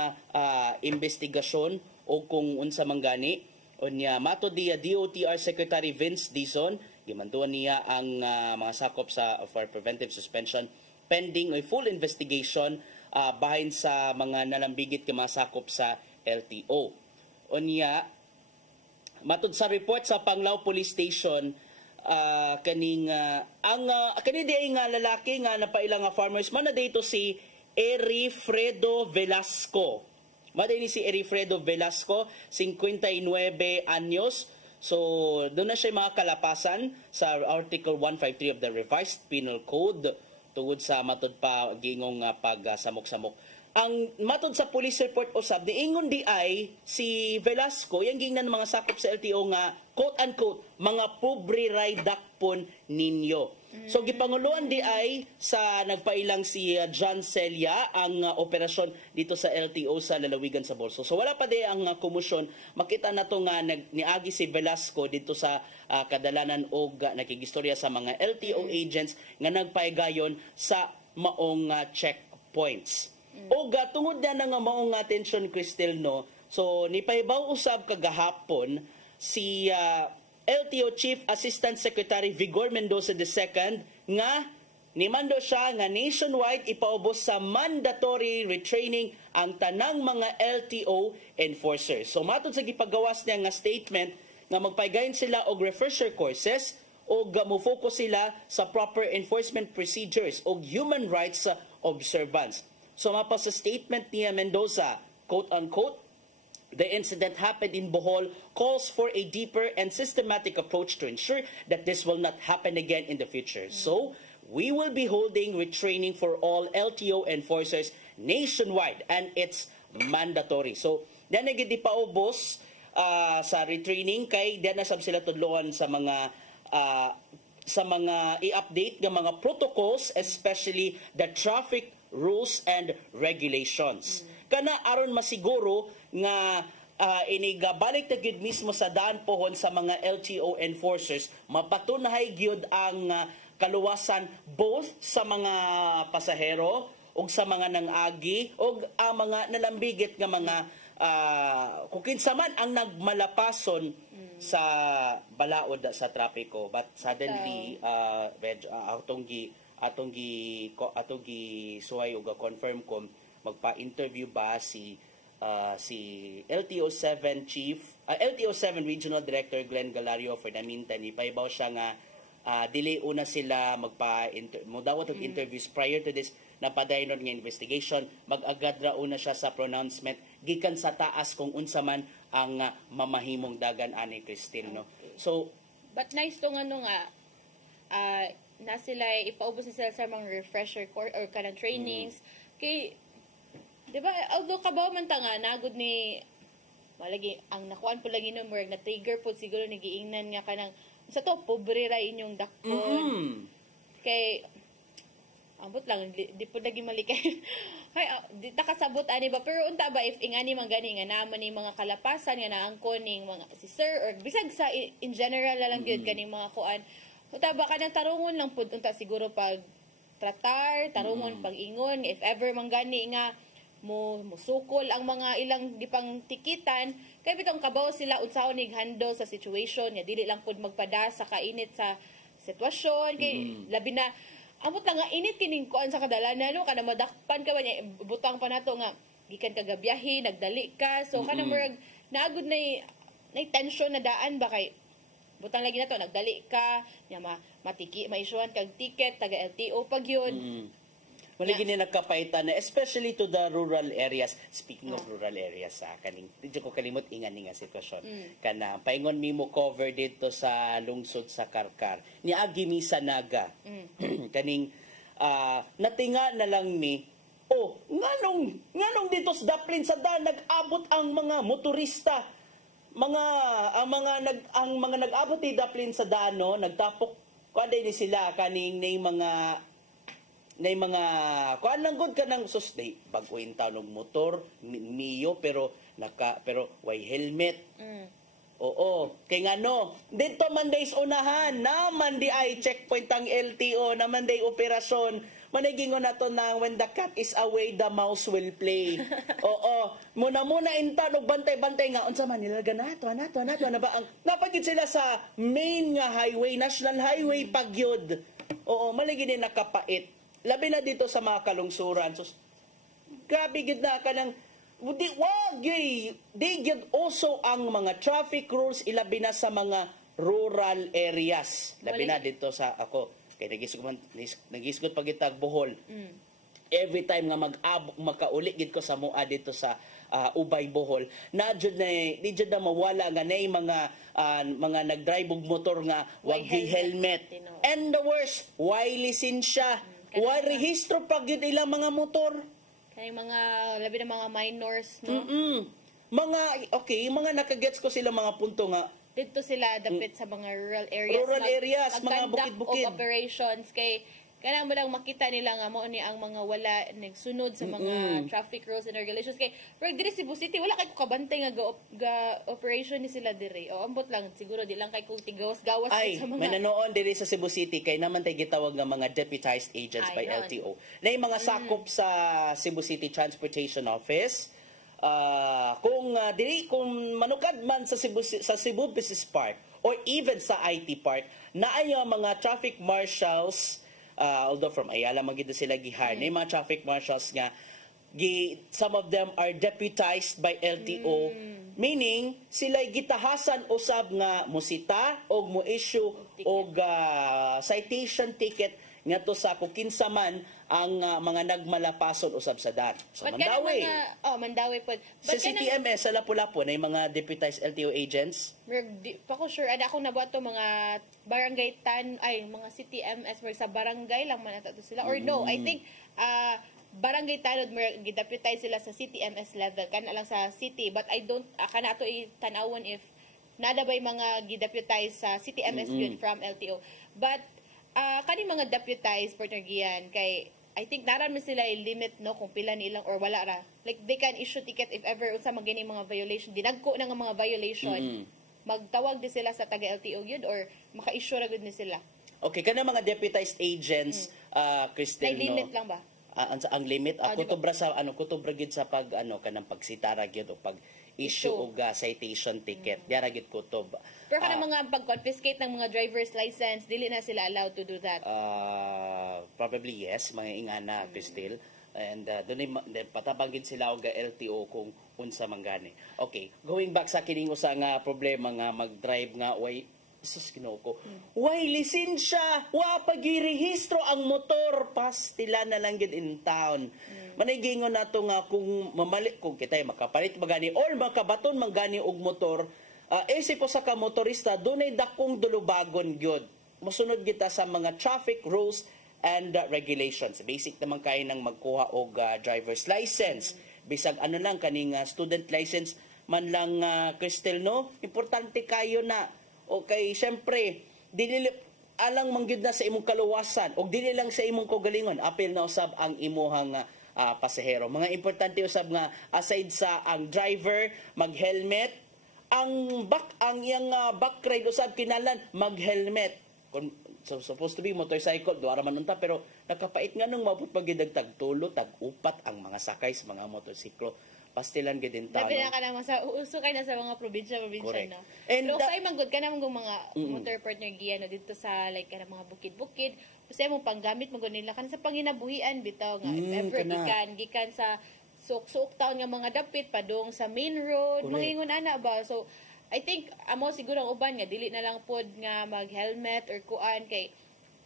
investigasyon o kung unsa man gani unya mato diya DOTR Secretary Vince Dizon gimantuan niya ang mga sakop sa for preventive suspension pending a full investigation bahin sa mga nalambigit nga mga sakop sa LTO. Unya matud sa report sa Panglao Police Station kani di nga lalaki nga napailang nga farmers man na dito si Erifredo Velasco. Maday ni si Erifredo Velasco, 59 anyos. So, doon na siya mga kalapasan sa Article 153 of the Revised Penal Code tungod sa matod pa gingong pag-samok-samok. Ang matod sa police report usab, diingon di ay si Velasco, yung gingnan mga sakop sa LTO nga quote-unquote, mga pobre raydakpon ninyo. So, gipanguluan di ay sa nagpailang si John Celia ang operasyon dito sa LTO sa lalawigan sa Borso. So, wala pa di ang komisyon. Makita na to nga niagi si Velasco dito sa kadalanan o nakigistorya sa mga LTO agents nga nagpaigayon sa maong checkpoints. O tungod na nga maong attention, Cristel, no? So, nipahibaw usab kagahapon si LTO Chief Assistant Secretary Vigor Mendoza II nga nimando siya nga nationwide ipaubos sa mandatory retraining ang tanang mga LTO enforcers. So matod sa gipagawas niya nga statement nga magpaigayon sila og refresher courses o mo-focus sila sa proper enforcement procedures o human rights observance. So mapa sa statement niya Mendoza, quote-unquote, the incident happened in Bohol calls for a deeper and systematic approach to ensure that this will not happen again in the future. So, we will be holding retraining for all LTO enforcers nationwide and it's mandatory. So, diyan na gid paubos sa retraining kay diyan na sab sila tudloan sa mga i-update ng mga protocols, especially the traffic rules and regulations. Kana aron masiguro nga inigabalik na gid mismo sa daan pohon sa mga LTO enforcers, mapatunahay gyud ang kaluwasan both sa mga pasahero ug sa mga nangagi ug ang mga nalambigit nga mga kung kinsa man ang nagmalapason sa balaod sa trapiko, but suddenly atong gi suway ug confirm ko magpa-interview ba si LTO 7 Chief, LTO 7 Regional Director Glenn Galario. For the meantime, ipaibaw siya nga dili una sila magdawat og interviews prior to this napadayon nga investigation. Mag-agad ra una siya sa pronouncement gikan sa taas kung unsa man ang mamahimong dagan ani Christine, no. So but nice tong ano nga na sila ipaubos sila sa mga refresher course or kanang trainings kay diba, although kabaw man ta nga, nagod ni, malagi, ang nakuan po lagi nung na trigger po siguro nagiingnan nga kanang, sa to, pobre ra inyong dakton. Kay, ambot lang, di po lagi malikay. Ay, di ta kasabot ani ba, pero unta ba, if ingani man gani nga naman ni mga kalapasan, nga naangkon ning mga si sir, or bisag sa, in general lang yun, kaning mga kuan, unta ba, kanang tarungon lang po, unta siguro pag tratar, tarungon pag ingon, if ever man gani nga, musukol ang mga ilang gipang tikitan kay bitong kabaw sila unsahon nig handle sa situation nga dili lang pud magpada sa kainit sa sitwasyon kay labi na amot lang nga init kining kuan sa kadalanan no kana madakpan ka ba niya butang pa nato nga gikan ka gabiyahe nagdali ka so kana murag naagud na tension na daan ba kay butang lagi nato nagdali ka nya matiki maisuan kag ticket taga LTO pag yun. Malagi ni nagkapaitan na, especially to the rural areas. Speaking of rural areas, hindi ko kalimot ingan nga sitwasyon. Kana, paingon mi mo cover dito sa lungsod sa Karkar. Niagi mi sa Naga. Kaning, natinga na lang mi, nganong dito sa Daplin sa daan, nag-abot ang mga motorista. Ang mga nag-abot ni Daplin sa daan, no, nagtapok, kuanday ni sila, kaning na mga kuan lang gud kanang susday bag-uin tanog motor Mio pero way helmet. Oo, kay ngano dito man days unahan naman di ay checkpoint ang LTO naman day operasyon managingon nato na when the cat is away the mouse will play. Oo, muna intan og bantay-bantay nga unsa man nila ganato na ba ang napagid sila sa main nga highway, national highway pagyod. Oo, malagi din nakapait. Labi na dito sa mga kalungsuran. So, grabe gid na ka ng they get also ang mga traffic rules ilabi na sa mga rural areas. Labi na dito sa ako. Kaya nagisgot pagitag Bohol. Every time nga makauli gid ko sa mua dito sa Ubay Bohol, di jud na mawala nga nay mga nagdrive og motor nga wag helmet. And the worst, why lisensya? Why rehistro pag yun ilang mga motor? Kaya mga, labi na mga minors, no? Mga nakagets ko sila mga punto nga, dito sila dapit sa mga rural areas. Rural areas, mga mag-conduct bukid-bukid. of operations kay kanang mo lang makita nila nga mo ni ang mga wala nagsunod sa mga traffic rules and regulations kay pero diri Cebu City wala kay ko kabantay nga ga operation ni sila diri o ambot lang siguro di lang kay kung tigawas-gawas Ay, sa mga may nanoon diri sa Cebu City kay naman tay gitawag nga mga deputized agents by Ayun. LTO. Na yung mga sakop sa Cebu City Transportation Office. Kung kung manukad man sa Cebu Business Park or even sa IT Park na ay mga traffic marshals although from Ayala magid sila gihar na yung mga traffic marshals nga some of them are deputized by LTO meaning sila gitahasan usab nga musita og mo issue og citation ticket ngadto sa kung kinsa man ang mga nagmalapason usab sa DAT. So But Mandawi. Mandawi po. Sa CTMS sa Lapu-Lapu na yung mga deputized LTO agents. Di pa ko sure ada ako nabuhat to mga barangay mga city MS sa barangay lang man ata to sila or no I think barangay tanod gideputize sila sa city MS level kana lang sa city but I don't kana to itanawon if nada bay mga gideputize sa city MS yun from LTO but kani mga deputized partner giyan kay I think naramdaman sila limit no kung pila nilang or wala ra. Like they can issue ticket if ever unsa magini mga violation. Dinagko na nga mga violation. Magtawag di sila sa taga LTO yun or maka-issue ra gud ni sila. Okay, kana mga deputized agents Cristel May limit lang ba? Ang limit kutubra sa kutubra gid sa pag kanang pagsitara gyud o pag issue og citation ticket. Diara gid kutob. Pero kana mga pag-confiscate ng mga driver's license, dili na sila allowed to do that. Probably yes, mga ingana Cristel. And doon patabangin sila og LTO kung unsa man gani. Okay, going back sa kining usa nga problema nga mag-drive nga way sus Ginoo way lisensya, wa pagirehistro ang motor pastila na lang gid in town. Managingon nato nga kung mamali kung kitay makapalit magani or makabaton magani og motor isip ko sa ka motorista dunay dakong dulubagon gyud. Mosunod kita sa mga traffic rules and regulations. Basic naman kay nang magkuha og driver's license. Bisag ano lang kaning student license man lang Cristel no, importante kayo na okay, syempre dili alang mangyud na sa imong kaluwasan o dili lang sa imong kagalingon apil na usab ang imuhang pasahero. Mga importante usab nga aside sa ang driver mag-helmet, ang iyang back ride usab kinahanglan mag-helmet. So, supposed to be motorcycle duara man unta pero nakapait nga nung mabot pagid tag-tulo tag-upat ang mga sakay sa mga motorsiklo. Pastilan gid din Labi na ka naman sa uso kay na sa mga probinsya Correct. no. And pero kay manggod ka naman mga motor partner giya no dito sa like kana mga bukid-bukid. Kasi mo panggamit mo nila kan sa panginabuhian bitaw nga if ever gikan sa suok taon nga mga dapit padung sa main road mangingon ana ba so I think amo siguro ang uban nga dili na lang pod nga mag-helmet or kuan kay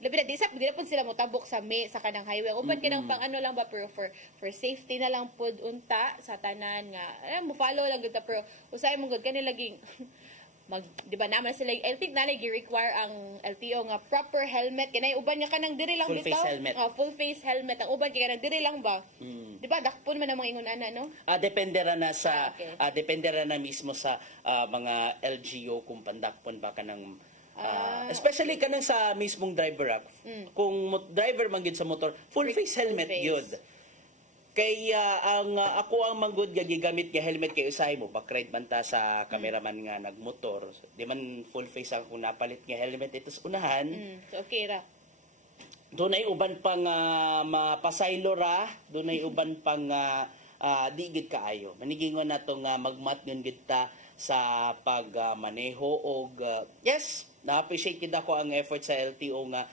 labi na di na pod sila motabok sa kanang highway uban kanang pang ano lang ba pero for safety na lang pod unta sa tanan nga mo follow lang gud pero usay mo gud kanila laging di ba naman sila I think na gi-require ang LTO nga proper helmet kanay uban nga kanang diri lang full face helmet. Full face helmet ang uban kay kanang diri lang ba di ba dakpon man ang mga ingon ana no depende ra na sa depende ra na mismo sa mga LGU kung pandakpon ba kanang especially kanang sa mismong driver kung driver man gyud sa motor full face helmet gyud. Kaya ang ako ang manggod nga gigamit nga helmet kay usahay mo back-ride man ta sa cameraman nga nagmotor. Di man full face ang kung napalit nga helmet ito sa unahan. So okay ra. Doon ay uban pang mapasaylo ra, doon ay uban pang di gid kaayo. Manigingon nato nga magmatngon gid ta sa pagmaneho og yes, na-appreciate gid ako ang effort sa LTO nga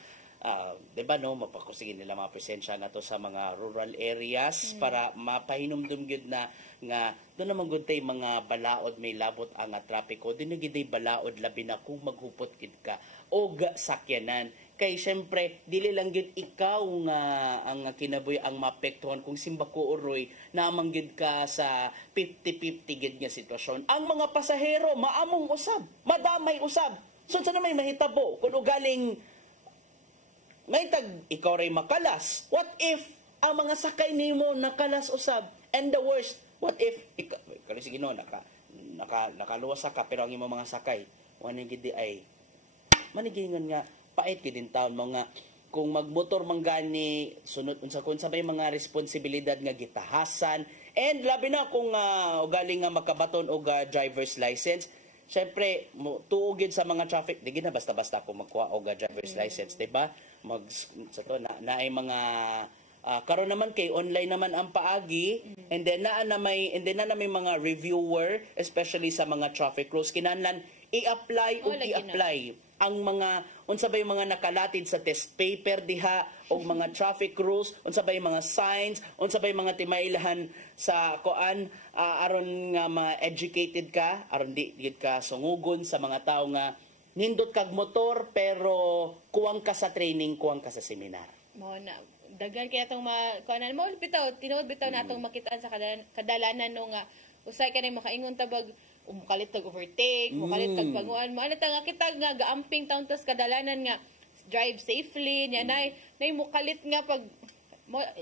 diba no mapakusige nila mga presensya nga to sa mga rural areas para mapahinumdum gyud na nga doon naman gud tay mga balaod may labot ang trapiko din gid balaod labi na kung maghupot gid ka og sakyanan kay syempre dili lang gyud ikaw nga ang kinabuhi ang maapektuhan kung simbako uroy naman gyud ka sa 50-50 gid nga sitwasyon ang mga pasahero maamong usab madamay usab so sa may mahitabo kun galing may tag ikaw ray makalas. What if ang mga sakay nimo nakalas usab? And the worst, what if sige no nakaluwas ka pero ang imong mga sakay gidi ay manigingon nga pait gid din taon mga kung magmotor man gani sunod unsa kun sabay mga responsibilidad nga gitahasan and labi na kung ugali nga makabaton og driver's license. Syempre, tuugid sa mga traffic, di na basta-basta ko magkuha og driver's license, di ba? Sa to, na ay mga karon naman kay online naman ang paagi, and then na may mga reviewer, especially sa mga traffic rules, kinahanglan i-apply o i-apply ang mga unsa bay mga nakalatid sa test paper diha og mga traffic rules, unsa bay mga signs, unsa bay mga timailahan sa kuan aron nga ma-educated ka, aron di gid ka sungugon sa mga tao nga nindot kag motor pero kuwang ka sa training, kuwang ka sa seminar. Mo na daghan kaya tong kuanan mo bitaw tinuod bitaw natong makitaan sa kadalanan no nga usay kanay makaingon tabag mukalit tag overtake, mukalit tag panguan mo. Ano nga kita nga gaamping taon tas kadalanan nga drive safely, nya nay mukalit nga pag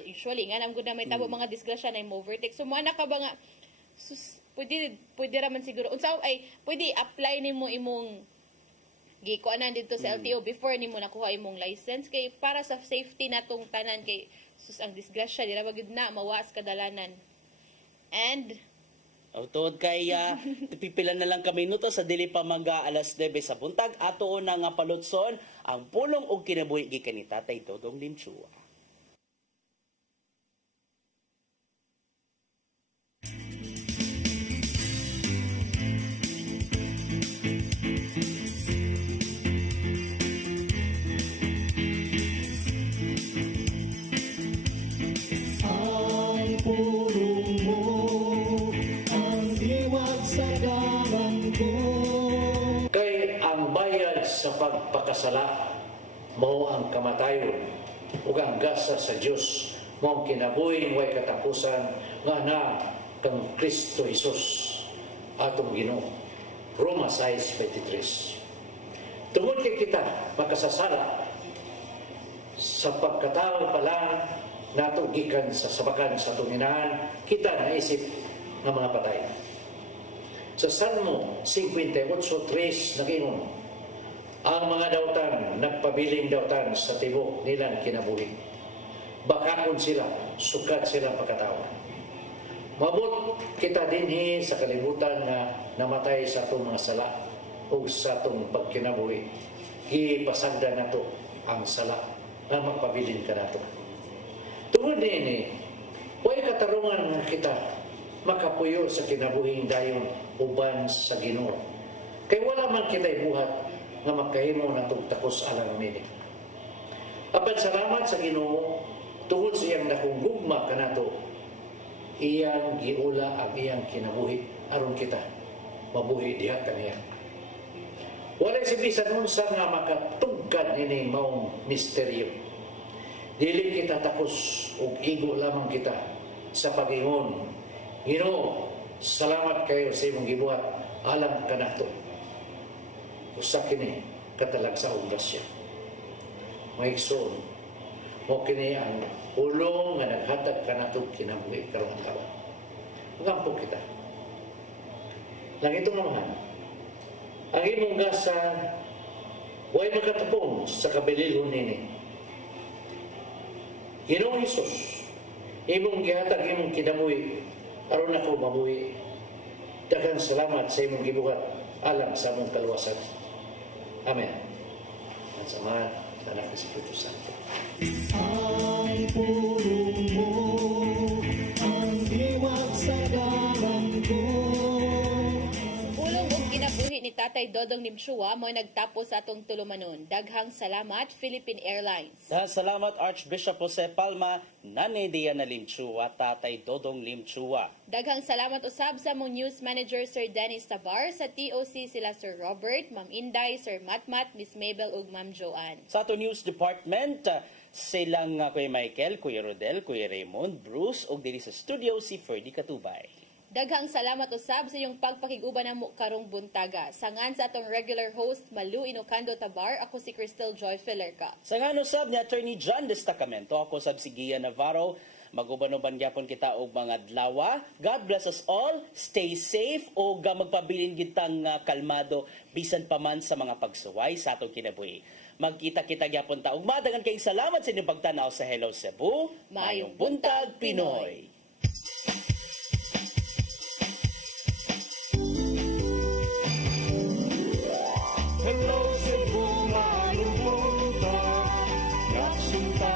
usually nga namgud na may tabo mga disgrasya na mo overtake. So mo ana ka ba nga pwede raman siguro unsa ay pwede apply nimo imong gikuanan dito sa LTO before nimo nakuha imong license kay para sa safety natong tanan kay ang disgrasya dira bagid na mawas kadalanan. And Tungod kay pipila na lang kami minuto sa dili pa alas 9 sa buntag ato na nga palutson ang pulong og kinabuhi gikan ni Tatay Dodong Limchua. Sa pagpakasala mao ang kamatayon ug ang gasa sa Dios mao ang kinabuhi way katapusan nga na kang Kristo Jesus atong Ginoo. Roma 6:23. Tungod kay kita makasasala sa pagkatao pa lang nato gikan sa sabakan sa tunginahan kita naisip nga mga patay. Sa Salmo 58:3 nagingon ang mga dautan, nagpabiling dautan sa tibok nilang kinabuhi. Bakakon sila, sukat silang pagkatao. Mabot kita dinhi sa kalibutan na namatay sa itong mga sala o sa itong pagkinabuhi. Ipasagda na ito ang sala na magpabiling ka na ito. Tungod nini, huwag katarungan nga kita makapuyo sa kinabuhing dayon uban sa Ginoo. Kaya wala man kita'y buhat nga makahimo na itong takos alang mini. Apan salamat sa Ginoo tungod sa iyang nakungugma ka na ito, iyang giula ang iyang kinabuhi aron kita mabuhi diha kaniya. Walay si bisan unsa nga makatugkad ini maong misteryo. Dili kita takos ug igo lamang kita sa pag-ingon, Ginoo, salamat kayo sa imong gibuhat alang kanato. Usa kini katalagsaong grasya. Maigsoon, mo kini ang ulong nga naghatag kanatong kinabuhi karong adlaw. Ngampo kita. Lang itong naman, ang imong gasa way makatapong sa kabililhon nini. Ginoong Hesus, imong gihatag imong kinabuhi aron ako mabuhi. Daghang salamat sa imong gibuhat alang sa among kaluwasan. Amen. At samahan ng Anak ng Espiritu Santo. Ang pulong mo, ang diwag sa dalang ko. Pulong og kinabuhi ni Tatay Dodong Limchua mo nagtapos sa atong tulumanon. Daghang salamat Philippine Airlines. Salamat Archbishop Jose Palma, Nanay Diana Limchua, Tatay Dodong Limchua. Daghang salamat usab sa mong news manager Sir Dennis Tabar, sa TOC sila Sir Robert, Ma'am Inday, Sir Matmat, Miss Mabel ug Ma'am Joanne. Sa ato news department, silang Kuya Michael, Kuya Rodel, Kuya Raymond, Bruce ug diri sa studio si Ferdy Katubay. Daghang salamat usab sa iyong pagpakiguban namo karong buntaga. Sangan sa atong regular host Malu Inocando Tabar, ako si Crystal Joy Filerca. Sangan usab ni Attorney John Destacamento, ako sab si Gia Navarro. Maguban-uban gyapon kita og mga adlaw. God bless us all. Stay safe o magpabilin kitang kalmado bisan pa man sa mga pagsuway sa atong kinabuhi. Magkita-kita gyapon ta. Ug madagan kayong salamat sa inyong pagtanaw sa Hello Cebu. Maayong buntag Pinoy. Hello Cebu, maayong buntag. Yaksunta